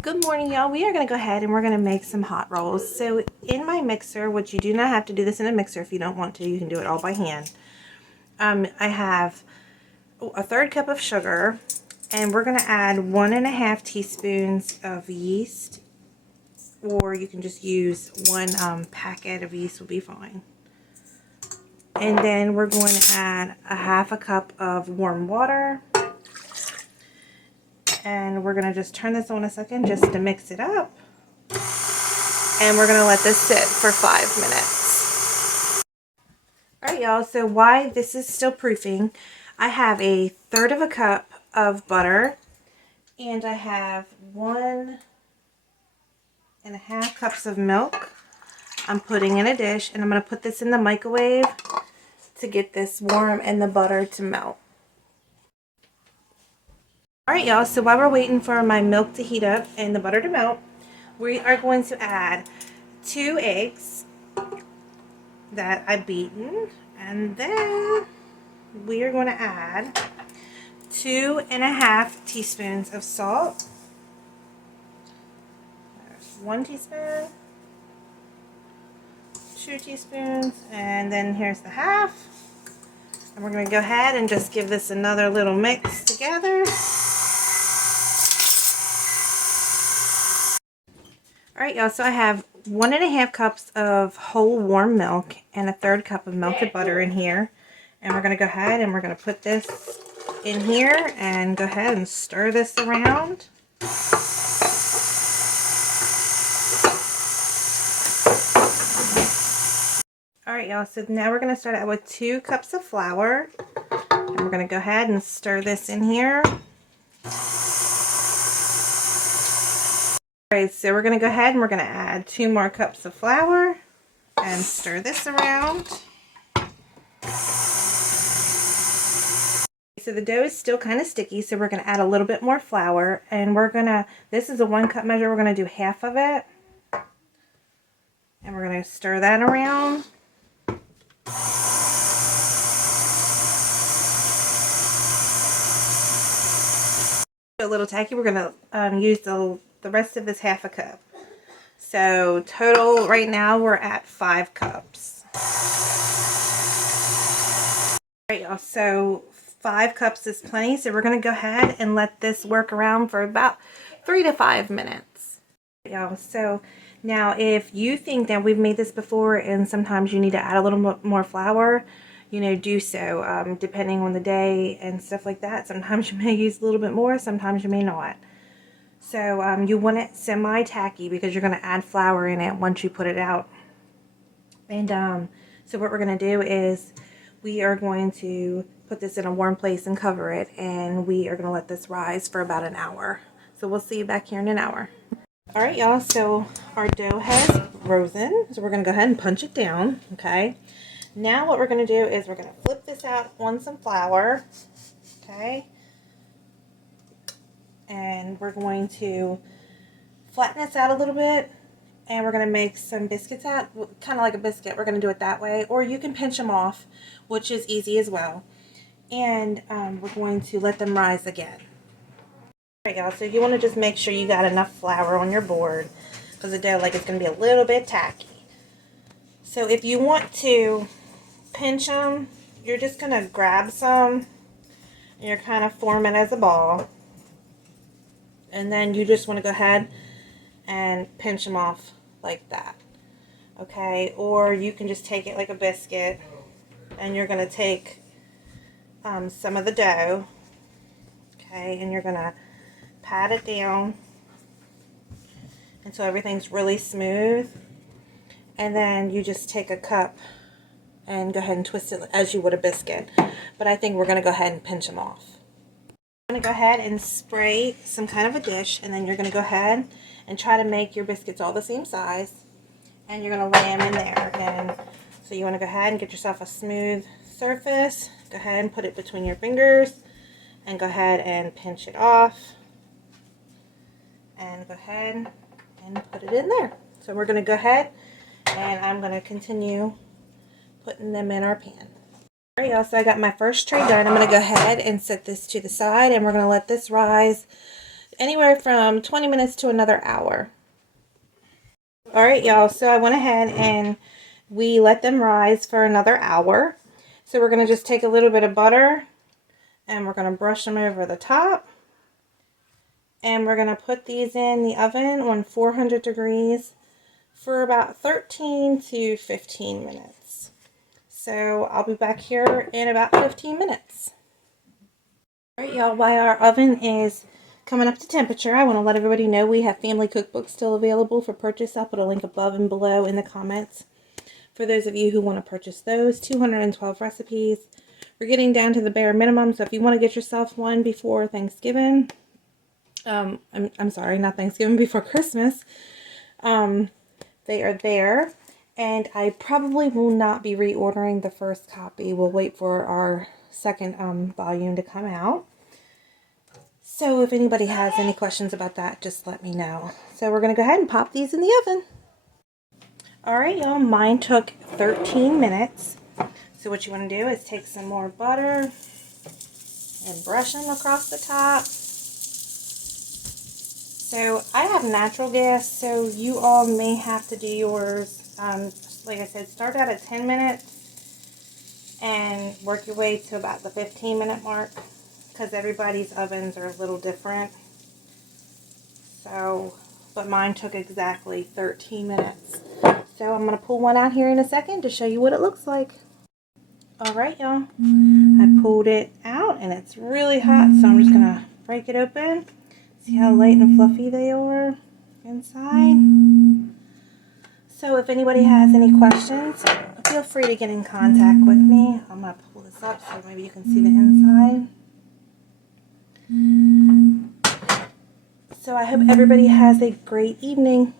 Good morning, y'all. We are going to go ahead and we're going to make some hot rolls. So in my mixer, which you do not have to do this in a mixer if you don't want to, you can do it all by hand. I have a third cup of sugar, and we're going to add 1.5 teaspoons of yeast, or you can just use one packet of yeast will be fine. And then we're going to add a half a cup of warm water. And we're going to just turn this on a second just to mix it up. And we're going to let this sit for 5 minutes. Alright, y'all, so while this is still proofing, I have a third of a cup of butter. And I have 1.5 cups of milk I'm putting in a dish. And I'm going to put this in the microwave to get this warm and the butter to melt. Alright, y'all, so while we're waiting for my milk to heat up and the butter to melt, we are going to add 2 eggs that I've beaten, and then we are going to add 2.5 teaspoons of salt. There's 1 teaspoon, 2 teaspoons, and then here's the half. And we're going to go ahead and just give this another little mix together. Alright, y'all, so I have 1.5 cups of whole warm milk and a third cup of melted butter in here. And we're going to go ahead and we're going to put this in here and go ahead and stir this around. Alright, y'all, so now we're going to start out with 2 cups of flour. And we're going to go ahead and stir this in here. Alright, so we're going to go ahead and we're going to add 2 more cups of flour and stir this around. So the dough is still kind of sticky, so we're going to add a little bit more flour, and we're going to, this is a 1 cup measure, we're going to do half of it. And we're going to stir that around. A little tacky, we're going to use the rest of this half a cup. So total right now we're at 5 cups. Alright, y'all, so 5 cups is plenty, so we're going to go ahead and let this work around for about 3 to 5 minutes. Y'all, so now if you think that we've made this before and sometimes you need to add a little more flour, you know, do so, depending on the day and stuff like that. Sometimes you may use a little bit more, sometimes you may not. So you want it semi-tacky because you're going to add flour in it once you put it out. And so what we're going to do is we are going to put this in a warm place and cover it, and we are going to let this rise for about an hour. So we'll see you back here in an hour. Alright, y'all, so our dough has risen, so we're going to go ahead and punch it down, okay? Now what we're going to do is we're going to flip this out on some flour, okay? And we're going to flatten this out a little bit, and we're going to make some biscuits out, kind of like a biscuit. We're going to do it that way, or you can pinch them off, which is easy as well. And we're going to let them rise again. Alright, y'all, so you want to just make sure you got enough flour on your board, because the dough, like, it's going to be a little bit tacky. So if you want to pinch them, you're just going to grab some, and you're kind of form it as a ball. And then you just want to go ahead and pinch them off like that. Okay, or you can just take it like a biscuit, and you're going to take some of the dough, okay, and you're going to pat it down until everything's really smooth. And then you just take a cup and go ahead and twist it as you would a biscuit. But I think we're going to go ahead and pinch them off. I'm going to go ahead and spray some kind of a dish, and then you're going to go ahead and try to make your biscuits all the same size, and you're going to lay them in there. And so you want to go ahead and get yourself a smooth surface. Go ahead and put it between your fingers and go ahead and pinch it off, and go ahead and put it in there. So we're going to go ahead and I'm going to continue putting them in our pan. Alright, y'all, so I got my first tray done. I'm going to go ahead and set this to the side, and we're going to let this rise anywhere from 20 minutes to another hour. All right, y'all, so I went ahead and we let them rise for another hour. So we're going to just take a little bit of butter and we're going to brush them over the top. And we're going to put these in the oven on 400 degrees for about 13 to 15 minutes. So I'll be back here in about 15 minutes. All right, y'all, while our oven is coming up to temperature, I want to let everybody know we have family cookbooks still available for purchase. I'll put a link above and below in the comments for those of you who want to purchase those. 212 recipes. We're getting down to the bare minimum, so if you want to get yourself one before Thanksgiving, I'm sorry, not Thanksgiving, before Christmas, they are there. And I probably will not be reordering the first copy. We'll wait for our second volume to come out. So if anybody has any questions about that, just let me know. So we're going to go ahead and pop these in the oven. Alright, y'all, mine took 13 minutes. So what you want to do is take some more butter and brush them across the top. So I have natural gas, so you all may have to do yours, like I said, start out at 10 minutes and work your way to about the 15-minute mark, because everybody's ovens are a little different. So, but mine took exactly 13 minutes. So I'm going to pull one out here in a second to show you what it looks like. Alright, y'all, I pulled it out and it's really hot, so I'm just going to break it open. See how light and fluffy they are inside? So if anybody has any questions, feel free to get in contact with me. I'm going to pull this up so maybe you can see the inside. So I hope everybody has a great evening.